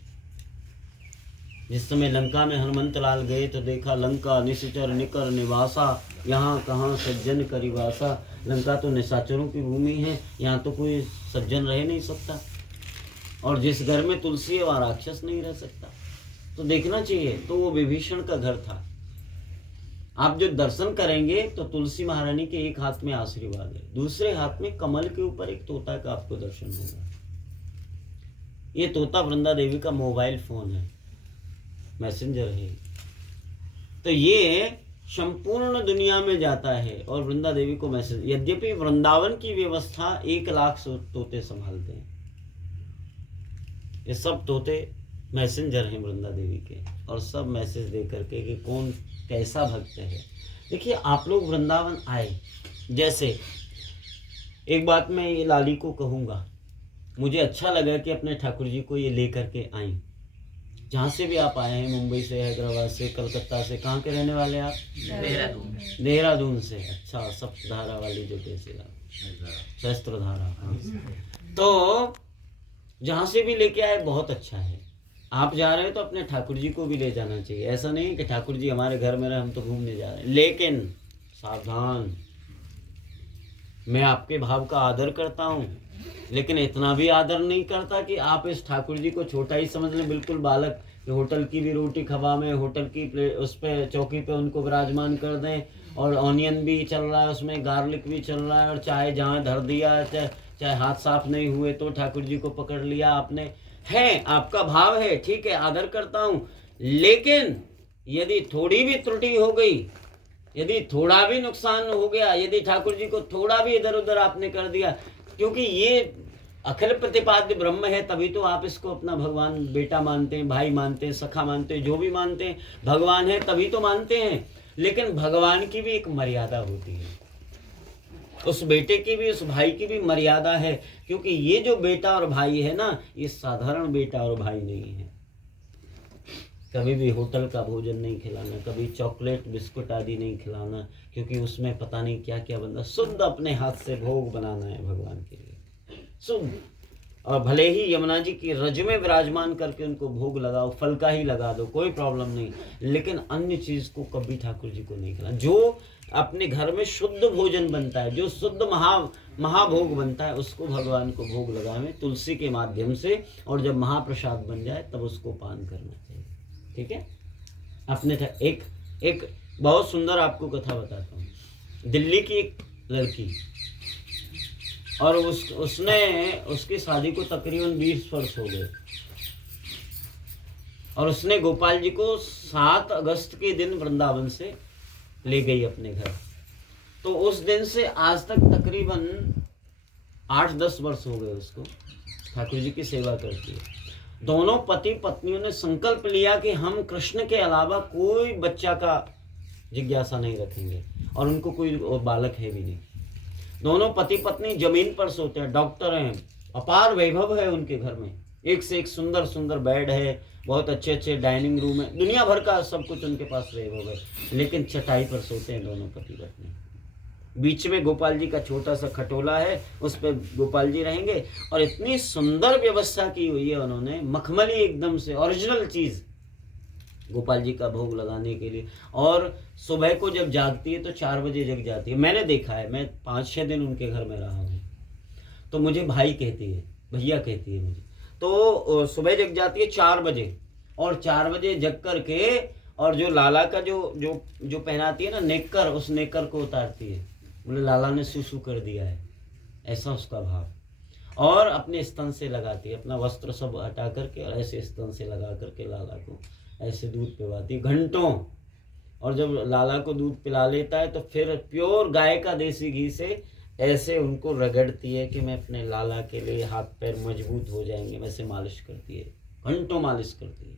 जिस समय लंका में हनुमंत लाल गए तो देखा लंका निश्चर निकर निवासा, यहाँ कहाँ सज्जन करिवासा। लंका तो निशाचरों की भूमि है, यहाँ तो कोई सज्जन रह नहीं सकता, और जिस घर में तुलसी है वहाँ राक्षस नहीं रह सकता। तो देखना चाहिए, तो वो विभीषण का घर था। आप जो दर्शन करेंगे तो तुलसी महारानी के एक हाथ में आशीर्वाद है, दूसरे हाथ में कमल के ऊपर एक तोता का आपको दर्शन होगा। ये तोता वृंदा देवी का मोबाइल फोन है, मैसेंजर है। तो ये संपूर्ण दुनिया में जाता है और वृंदा देवी को मैसेज। यद्यपि वृंदावन की व्यवस्था 1 लाख तोते संभालते हैं, ये सब तोते मैसेंजर हैं वृंदा देवी के, और सब मैसेज दे करके कि कौन कैसा भक्त है। देखिए आप लोग वृंदावन आए, जैसे एक बात मैं ये लाली को कहूँगा, मुझे अच्छा लगा कि अपने ठाकुर जी को ये ले करके आई। जहाँ से भी आप आए हैं, मुंबई से, हैदराबाद से, कलकत्ता से, कहाँ के रहने वाले आप? देहरादून से। अच्छा, सप्तधारा वाली जो कैसे शस्त्रधारा। तो जहाँ से भी लेके आए बहुत अच्छा है। आप जा रहे हो तो अपने ठाकुर जी को भी ले जाना चाहिए। ऐसा नहीं कि ठाकुर जी हमारे घर में रहे, हम तो घूमने जा रहे हैं। लेकिन सावधान, मैं आपके भाव का आदर करता हूँ, लेकिन इतना भी आदर नहीं करता कि आप इस ठाकुर जी को छोटा ही समझ लें, बिल्कुल बालक, कि होटल की भी रोटी खवा में, होटल की उस पे चौकी पे उनको विराजमान कर दें, और ऑनियन भी चल रहा है उसमें, गार्लिक भी चल रहा है, और चाहे जहाँ धर दिया, चाहे हाथ साफ नहीं हुए तो ठाकुर जी को पकड़ लिया आपने। है आपका भाव है, ठीक है, आदर करता हूँ। लेकिन यदि थोड़ी भी त्रुटि हो गई, यदि थोड़ा भी नुकसान हो गया, यदि ठाकुर जी को थोड़ा भी इधर उधर आपने कर दिया, क्योंकि ये अखिल प्रतिपाद्य ब्रह्म है, तभी तो आप इसको अपना भगवान बेटा मानते हैं, भाई मानते हैं, सखा मानते हैं, जो भी मानते हैं। भगवान है तभी तो मानते हैं। लेकिन भगवान की भी एक मर्यादा होती है, उस बेटे की भी, उस भाई की भी मर्यादा है। क्योंकि ये जो बेटा और भाई है ना, ये साधारण बेटा और भाई नहीं है। कभी भी होटल का भोजन नहीं खिलाना, कभी चॉकलेट बिस्कुट आदि नहीं खिलाना, क्योंकि उसमें पता नहीं क्या क्या बनता। शुद्ध अपने हाथ से भोग बनाना है भगवान के लिए, शुद्ध। और भले ही यमुना जी की रज में विराजमान करके उनको भोग लगाओ, फल का ही लगा दो, कोई प्रॉब्लम नहीं, लेकिन अन्य चीज को कभी ठाकुर जी को नहीं खिलाना। जो अपने घर में शुद्ध भोजन बनता है, जो शुद्ध महाभोग बनता है, उसको भगवान को भोग लगावे तुलसी के माध्यम से, और जब महाप्रसाद बन जाए तब उसको पान करना चाहिए। ठीक है। अपने एक बहुत सुंदर आपको कथा बताता हूँ। दिल्ली की एक लड़की, और उसकी शादी को तकरीबन 20 वर्ष हो गए, और उसने गोपाल जी को 7 अगस्त के दिन वृंदावन से ले गई अपने घर। तो उस दिन से आज तक तकरीबन 8-10 वर्ष हो गए उसको ठाकुर जी की सेवा करती है। दोनों पति पत्नियों ने संकल्प लिया कि हम कृष्ण के अलावा कोई बच्चा का जिज्ञासा नहीं रखेंगे, और उनको कोई और बालक है भी नहीं। दोनों पति पत्नी जमीन पर सोते हैं, डॉक्टर हैं, अपार वैभव है उनके घर में, एक से एक सुंदर सुंदर बेड है, बहुत अच्छे अच्छे डाइनिंग रूम है, दुनिया भर का सब कुछ उनके पास वैभव है, लेकिन चटाई पर सोते हैं दोनों पति पत्नी। बीच में गोपाल जी का छोटा सा खटोला है, उस पर गोपाल जी रहेंगे, और इतनी सुंदर व्यवस्था की हुई है उन्होंने, मखमली एकदम से ओरिजिनल चीज गोपाल जी का भोग लगाने के लिए। और सुबह को जब जागती है तो 4 बजे जग जाती है। मैंने देखा है, मैं 5-6 दिन उनके घर में रहा हूँ, तो मुझे भाई कहती है, भैया कहती है मुझे। तो सुबह जग जाती है 4 बजे, और 4 बजे जग करके और जो लाला का जो पहनाती है ना नेकर, उस नेकर को उतारती है, बोले लाला ने सुसु कर दिया है, ऐसा उसका भाव। और अपने स्तन से लगाती है, अपना वस्त्र सब हटा करके और ऐसे स्तन से लगा करके लाला को ऐसे दूध पिलाती है घंटों। और जब लाला को दूध पिला लेता है तो फिर प्योर गाय का देसी घी से ऐसे उनको रगड़ती है कि मैं अपने लाला के लिए हाथ पैर मजबूत हो जाएंगे, वैसे मालिश करती है, घंटों मालिश करती है।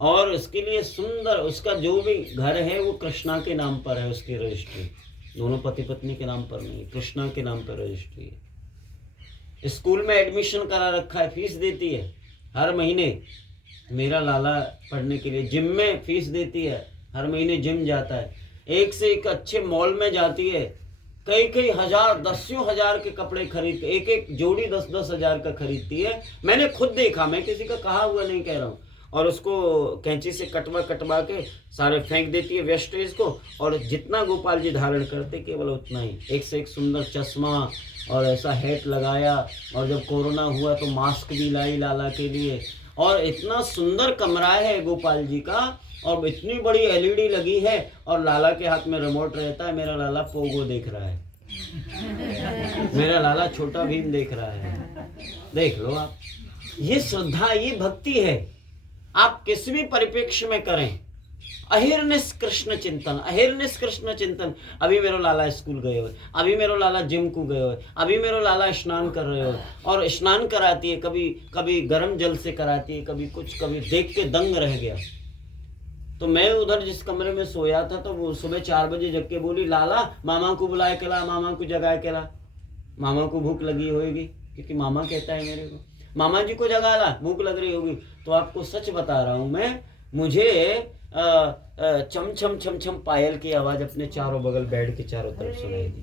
और उसके लिए सुंदर, उसका जो भी घर है वो कृष्णा के नाम पर है, उसकी रजिस्ट्री दोनों पति पत्नी के नाम पर नहीं, कृष्णा के नाम पर रजिस्ट्री है। स्कूल में एडमिशन करा रखा है, फीस देती है हर महीने, मेरा लाला पढ़ने के लिए। जिम में फीस देती है, हर महीने जिम जाता है, एक से एक अच्छे मॉल में जाती है, कई हजार 10 हजार के कपड़े खरीद, एक एक जोड़ी 10-10 हजार का खरीदती है। मैंने खुद देखा, मैं किसी का कहा हुआ नहीं कह रहा हूँ। और उसको कैंची से कटवा के सारे फेंक देती है वेस्टेज को, और जितना गोपाल जी धारण करते केवल उतना ही, एक से एक सुंदर चश्मा और ऐसा हैट लगाया। और जब कोरोना हुआ तो मास्क भी लाई लाला के लिए। और इतना सुंदर कमरा है गोपाल जी का, और इतनी बड़ी एलईडी लगी है, और लाला के हाथ में रिमोट रहता है। मेरा लाला पोगो देख रहा है, मेरा लाला छोटा भीम देख रहा है। देख लो आप, ये श्रद्धा, ये भक्ति है। आप किसी भी परिप्रेक्ष्य में करें, अहिर्निश कृष्ण चिंतन, अहिर्निश कृष्ण चिंतन। अभी मेरा लाला स्कूल गए हुए, अभी मेरा लाला जिम को गए हुए, अभी मेरा लाला स्नान कर रहे हो, और स्नान कराती है, कभी गर्म जल से कराती है, कभी कुछ, कभी देख के दंग रह गया। तो मैं उधर जिस कमरे में सोया था, तो वो सुबह 4 बजे जग के बोली, लाला मामा को बुलाए के ला, मामा को जगाए के ला, मामा को भूख लगी होगी, क्योंकि मामा कहता है मेरे को, मामा जी को जगा ला, भूख लग रही होगी। तो आपको सच बता रहा हूं मैं, मुझे चम छम चम छम पायल की आवाज अपने चारों बगल बेड के चारों तरफ सुनाई दी।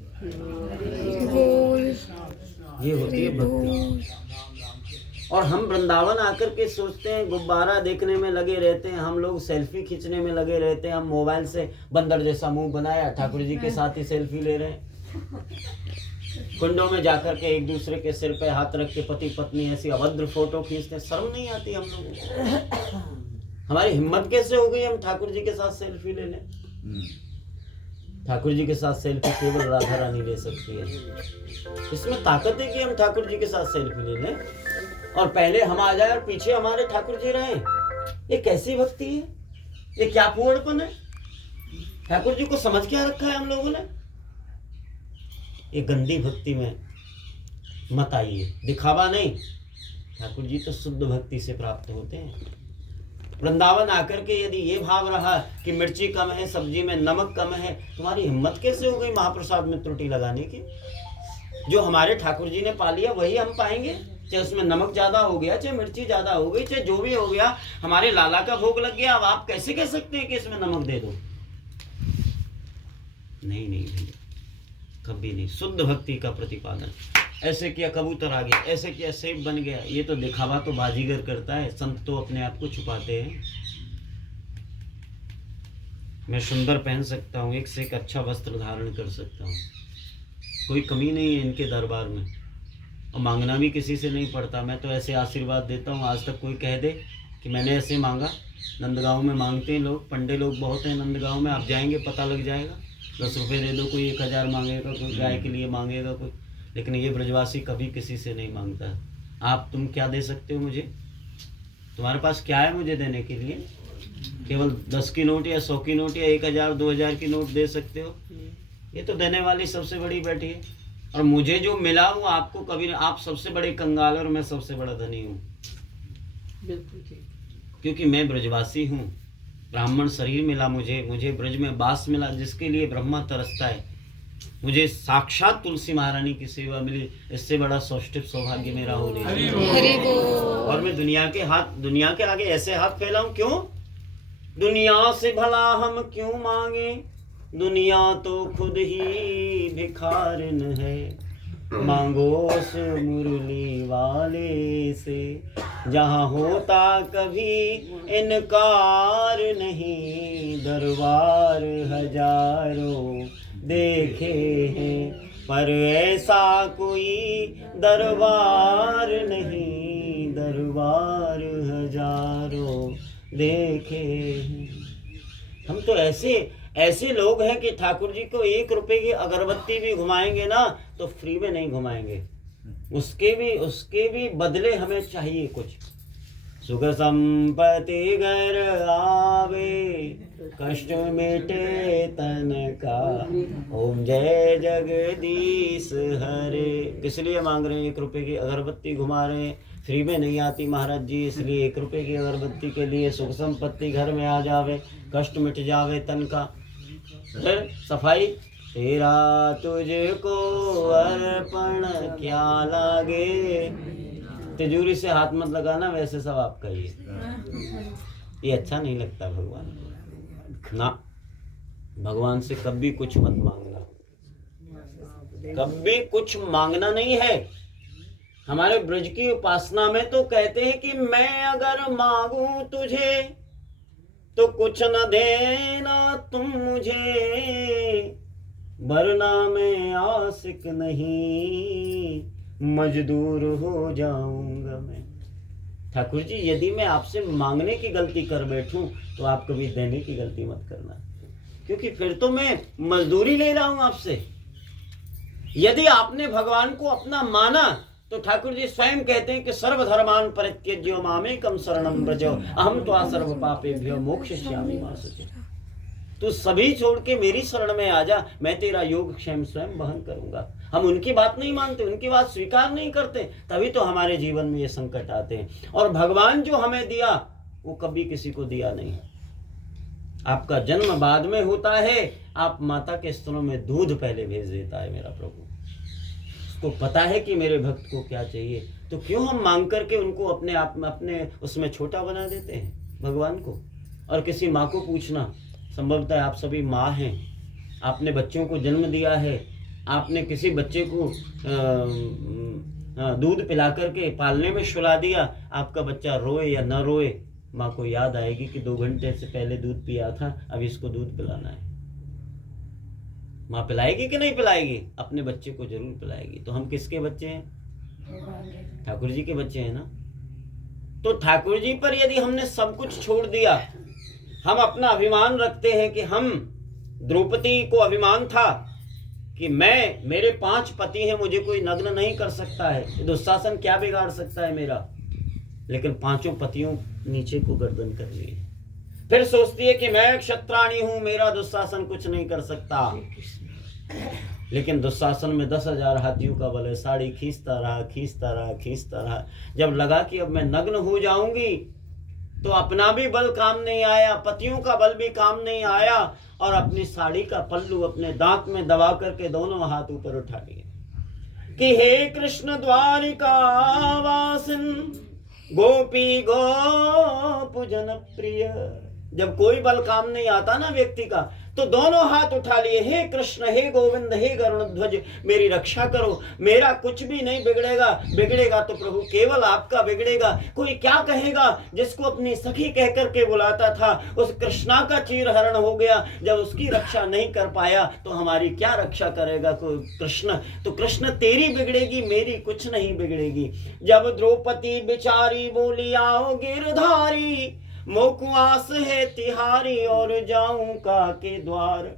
ये होती है भक्ति। और हम वृंदावन आकर के सोचते हैं, गुब्बारा देखने में लगे रहते हैं हम लोग, सेल्फी खींचने में लगे रहते हैं। हम मोबाइल से बंदर जैसा मुंह बनाया, ठाकुर जी के साथ ही सेल्फी ले रहे हैं। कुंडों में जाकर के एक दूसरे के सिर पे हाथ रख के पति पत्नी ऐसी अभद्र फोटो खींचते, शर्म नहीं आती हम लोगों को? हमारी हिम्मत कैसे हो गई हम ठाकुर जी के साथ सेल्फी ले लें? ठाकुर जी के साथ सेल्फी केवल राधा रानी ले सकती है। इसमें ताकत है कि हम ठाकुर जी के साथ सेल्फी ले लें, और पहले हम आ जाए और पीछे हमारे ठाकुर जी रहे। ये कैसी भक्ति है? ये क्या पूर्णपन है? ठाकुर जी को समझ क्या रखा है हम लोगों ने? ये गंदी भक्ति में मत आइए, दिखावा नहीं। ठाकुर जी तो शुद्ध भक्ति से प्राप्त होते हैं। वृंदावन आकर के यदि ये भाव रहा कि मिर्ची कम है, सब्जी में नमक कम है, तुम्हारी हिम्मत कैसे हो गई महाप्रसाद में त्रुटि लगाने की? जो हमारे ठाकुर जी ने पा लिया वही हम पाएंगे, चाहे उसमें नमक ज्यादा हो गया, चाहे मिर्ची ज्यादा हो गई, चाहे जो भी हो गया, हमारे लाला का भोग लग गया। अब आप कैसे कह सकते हैं कि इसमें नमक दे दो? नहीं भैया, कभी नहीं। शुद्ध भक्ति का प्रतिपादन। ऐसे किया कबूतर आ गया, ऐसे किया सेब बन गया, ये तो दिखावा तो बाजीगर करता है। संत तो अपने आप को छुपाते हैं। मैं सुंदर पहन सकता हूँ, एक से एक अच्छा वस्त्र धारण कर सकता हूँ, कोई कमी नहीं है इनके दरबार में, और मांगना भी किसी से नहीं पड़ता। मैं तो ऐसे आशीर्वाद देता हूँ, आज तक कोई कह दे कि मैंने ऐसे मांगा। नंदगांव में मांगते हैं लोग, पंडे लोग बहुत हैं नंदगांव में, आप जाएंगे पता लग जाएगा। 10 रुपये दे दो, कोई 1000 मांगेगा, कोई गाय के लिए मांगेगा कोई, लेकिन ये ब्रजवासी कभी किसी से नहीं मांगता। तुम क्या दे सकते हो मुझे? तुम्हारे पास क्या है मुझे देने के लिए? केवल 10 की नोट या 100 की नोट या 1000 2000 की नोट दे सकते हो। ये तो देने वाली सबसे बड़ी बेटी है। और मुझे जो मिला वो आपको कभी नहीं। आप सबसे बड़े कंगाल और मैं सबसे बड़ा धनी हूँ, बिल्कुल ठीक। क्योंकि मैं ब्रजवासी हूँ। ब्राह्मण शरीर मिला मुझे ब्रज में बास मिला, जिसके लिए ब्रह्मा तरसता है। मुझे साक्षात तुलसी महारानी की सेवा मिली, इससे बड़ा सौभाग्य मेरा हो नहीं। हरि बोल। और मैं दुनिया के आगे ऐसे हाथ फैलाऊं क्यों? दुनिया से भला हम क्यों मांगे, दुनिया तो खुद ही भिखारिन है। मांगो उस मुरली वाले से, जहाँ होता कभी इनकार नहीं। दरबार हजारों देखे हैं, पर ऐसा कोई दरबार नहीं। दरबार हजारों देखे हैं। हम तो ऐसे लोग हैं कि ठाकुर जी को 1 रुपए की अगरबत्ती भी घुमाएंगे ना तो फ्री में नहीं घुमाएंगे, उसके भी बदले हमें चाहिए कुछ। सुख संपत्ति घर आवे, कष्ट मिटे तन का। ओम जय जगदीश हरे। किस लिए मांग रहे हैं? 1 रुपए की अगरबत्ती घुमा रहे हैं, फ्री में नहीं आती महाराज जी, इसलिए 1 रुपए की अगरबत्ती के लिए सुख संपत्ति घर में आ जावे, कष्ट मिट जावे तन का। फिर सफाई, तेरा तुझको अर्पण क्या लागे। तिजोरी से हाथ मत लगाना, वैसे सब आपका ही है। ये अच्छा नहीं लगता भगवान को ना। भगवान से कभी कुछ मत मांगना, कभी कुछ मांगना नहीं है। हमारे ब्रज की उपासना में तो कहते हैं कि मैं अगर मांगू तुझे तो कुछ न देना तुम मुझे, वरना मैं आशिक नहीं, मजदूर हो जाऊंगा मैं। ठाकुर जी, यदि मैं आपसे मांगने की गलती कर बैठूं तो आप कभी देने की गलती मत करना, क्योंकि फिर तो मैं मजदूरी ले रहा हूं आपसे। यदि आपने भगवान को अपना माना तो ठाकुर जी स्वयं कहते हैं कि सर्वधर्मान परित्यज्य मामेकं शरणं व्रज, अहम त्वा सर्व पापेभ्यो मोक्षयिष्यामि मा शुचि। तू सभी छोड़ के मेरी शरण में आ जा, मैं तेरा योगक्षेम स्वयं वहन करूंगा। हम उनकी बात नहीं मानते, उनकी बात स्वीकार नहीं करते, तभी तो हमारे जीवन में ये संकट आते हैं। और भगवान जो हमें दिया वो कभी किसी को दिया नहीं। आपका जन्म बाद में होता है, आप माता के स्तनों में दूध पहले भेज देता है मेरा प्रभु। उसको पता है कि मेरे भक्त को क्या चाहिए, तो क्यों हम मांग करके उनको अपने उसमें छोटा बना देते हैं भगवान को। और किसी माँ को पूछना, संभवतः आप सभी माँ हैं, आपने बच्चों को जन्म दिया है, आपने किसी बच्चे को दूध पिला करके पालने में सुला दिया, आपका बच्चा रोए या न रोए, माँ को याद आएगी कि 2 घंटे से पहले दूध पिया था, अब इसको दूध पिलाना है। माँ पिलाएगी कि नहीं पिलाएगी? अपने बच्चे को जरूर पिलाएगी। तो हम किसके बच्चे हैं? ठाकुर जी के बच्चे हैं ना। तो ठाकुर जी पर यदि हमने सब कुछ छोड़ दिया, हम अपना अभिमान रखते हैं कि हम, द्रौपदी को अभिमान था कि मेरे 5 पति हैं, मुझे कोई नग्न नहीं कर सकता है, दुशासन क्या बिगाड़ सकता है मेरा। लेकिन 5 पतियों नीचे को गर्दन कर लिए। फिर सोचती है कि मैं क्षत्राणी हूं, मेरा दुशासन कुछ नहीं कर सकता। लेकिन दुशासन में 10,000 हाथियों का बल है। साड़ी खींचता रहा। जब लगा कि अब मैं नग्न हो जाऊंगी तो अपना भी बल काम नहीं आया, पतियों का बल भी काम नहीं आया, और अपनी साड़ी का पल्लू अपने दांत में दबा करके दोनों हाथ ऊपर उठा लिए कि हे कृष्ण द्वारिका वासिन गोपी गोप जन प्रिय। जब कोई बल काम नहीं आता ना व्यक्ति का, तो दोनों हाथ उठा लिए, हे कृष्ण, हे गोविंद, हे गरुड़ध्वज, मेरी रक्षा करो। मेरा कुछ भी नहीं बिगड़ेगा तो प्रभु केवल आपका बिगड़ेगा। कोई क्या कहेगा? जिसको अपनी सखी कह करके बुलाता था, उस कृष्णा का चीरहरण हो गया। जब उसकी रक्षा नहीं कर पाया तो हमारी क्या रक्षा करेगा कोई कृष्ण? तो कृष्ण तेरी बिगड़ेगी, मेरी कुछ नहीं बिगड़ेगी। जब द्रौपदी बिचारी बोली, आओ गिरधारी, मोकुआस है तिहारी और जाऊं का के द्वार।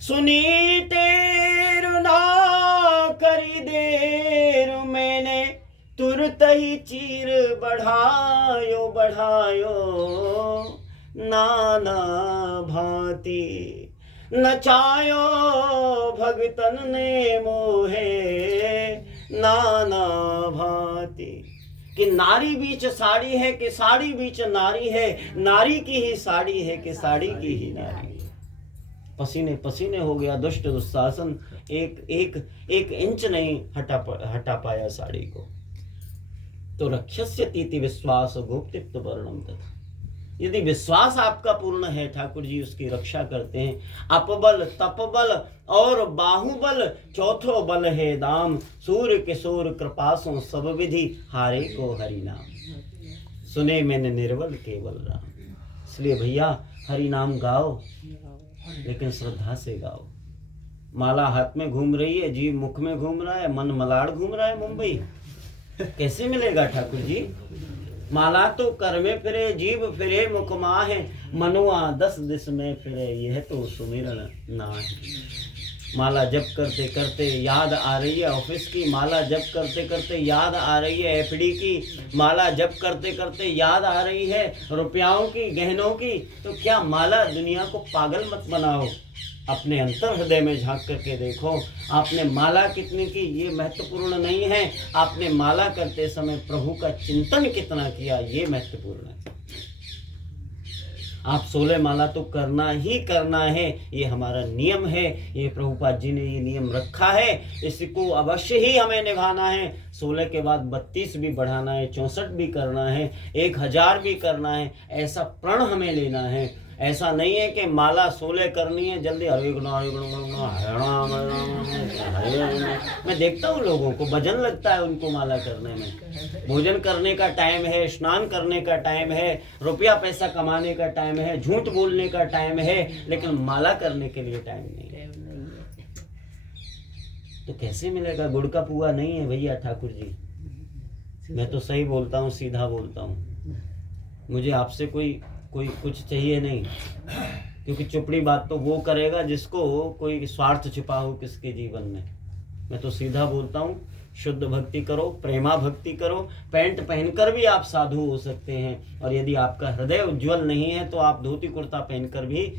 सुनी तेर ना करी देर, मैंने तुरत ही चीर बढ़ायो नाना भांति। नचायो भगतन ने मोहे नाना भांति। कि नारी बीच साड़ी है कि साड़ी बीच नारी है, नारी की ही साड़ी है कि साड़ी की ही नारी है। पसीने पसीने हो गया दुष्ट दुशासन, एक इंच नहीं हटा पाया साड़ी को। तो रक्षस्यतीति विश्वास गोप्तित्व वर्णम तथा। यदि विश्वास आपका पूर्ण है, ठाकुर जी उसकी रक्षा करते हैं। अपबल तपबल और बाहुबल चौथो बल है दाम, सूर्य किशोर कृपासों सब विधि हारे को हरि नाम। सुने मैंने निर्बल केवल राम। इसलिए भैया हरि नाम गाओ, लेकिन श्रद्धा से गाओ। माला हाथ में घूम रही है, जीव मुख में घूम रहा है, मन मलाड़ घूम रहा है मुंबई, कैसे मिलेगा ठाकुर जी? माला तो कर में फिरे, जीव फिरे मुख माहे, मनुआ 10 दिस में फिरे, यह तो सुमिरन नाहि। माला जप करते करते याद आ रही है ऑफिस की, माला जप करते करते याद आ रही है एफडी की, माला जप करते करते याद आ रही है रुपयाओं की, गहनों की। तो क्या माला दुनिया को पागल मत बनाओ, अपने अंतर हृदय में झांक करके देखो आपने माला कितनी की, ये महत्वपूर्ण नहीं है। आपने माला करते समय प्रभु का चिंतन कितना किया, ये महत्वपूर्ण है। आप 16 माला तो करना ही करना है, ये हमारा नियम है। ये प्रभुपाद जी ने ये नियम रखा है, इसको अवश्य ही हमें निभाना है। 16 के बाद 32 भी बढ़ाना है, 64 भी करना है, 1000 भी करना है। ऐसा प्रण हमें लेना है। ऐसा नहीं है कि माला 16 करनी है जल्दी हरे मैं देखता हूँ लोगों को भजन लगता है उनको माला करने में। भोजन करने का टाइम है, स्नान करने का टाइम है, रुपया पैसा कमाने का टाइम है, झूठ बोलने का टाइम है, लेकिन माला करने के लिए टाइम नहीं है। तो कैसे मिलेगा? गुड़ का पुआ नहीं है भैया ठाकुर जी। मैं तो सही बोलता हूँ, सीधा बोलता हूँ। मुझे आपसे कोई कुछ चाहिए नहीं, क्योंकि चुपड़ी बात तो वो करेगा जिसको कोई स्वार्थ छिपा हो किसके जीवन में। मैं तो सीधा बोलता हूँ, शुद्ध भक्ति करो, प्रेमा भक्ति करो। पैंट पहनकर भी आप साधु हो सकते हैं, और यदि आपका हृदय उज्जवल नहीं है तो आप धोती कुर्ता पहनकर भी,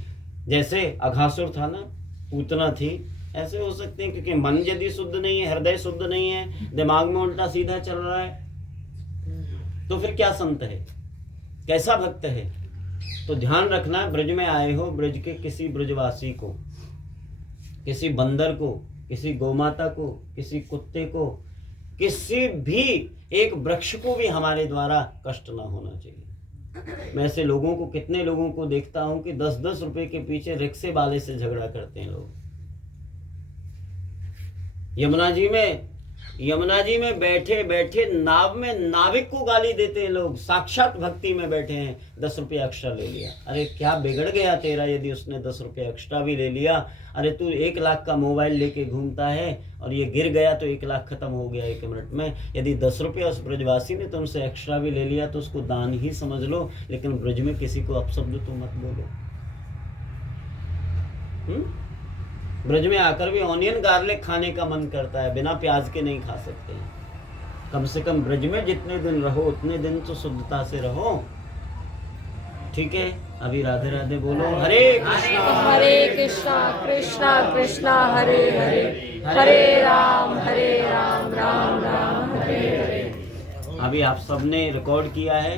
जैसे अघासुर था ना, पूतना थी, ऐसे हो सकते हैं। क्योंकि मन यदि शुद्ध नहीं है, हृदय शुद्ध नहीं है, दिमाग में उल्टा सीधा चल रहा है, तो फिर क्या संत है, कैसा भक्त है? तो ध्यान रखना, ब्रज में आए हो, ब्रज के किसी ब्रजवासी को, किसी बंदर को, किसी गौमाता को, किसी कुत्ते को, किसी भी एक वृक्ष को भी हमारे द्वारा कष्ट ना होना चाहिए। मैं ऐसे लोगों को, कितने लोगों को देखता हूं कि 10-10 रुपए के पीछे रिक्शे वाले से झगड़ा करते हैं लोग। यमुना जी में बैठे बैठे नाव में नाविक को गाली देते हैं लोग। साक्षात भक्ति में बैठे हैं, 10 रुपये एक्स्ट्रा ले लिया। अरे क्या बिगड़ गया तेरा यदि उसने 10 रुपये एक्स्ट्रा भी ले लिया? अरे तू 1 लाख का मोबाइल लेके घूमता है और ये गिर गया तो 1 लाख खत्म हो गया 1 मिनट में। यदि 10 रुपये उस ब्रजवासी ने तुमसे एक्स्ट्रा भी ले लिया तो उसको दान ही समझ लो, लेकिन ब्रज में किसी को अपशब्द तो मत बोलो। ब्रज में आकर भी ऑनियन गार्लिक खाने का मन करता है, बिना प्याज के नहीं खा सकते हैं। कम से कम ब्रज में जितने दिन रहो उतने दिन तो शुद्धता से रहो, ठीक है? अभी राधे राधे बोलो। हरे कृष्णा कृष्णा कृष्णा हरे हरे, हरे राम राम राम हरे हरे। अभी आप सबने रिकॉर्ड किया है।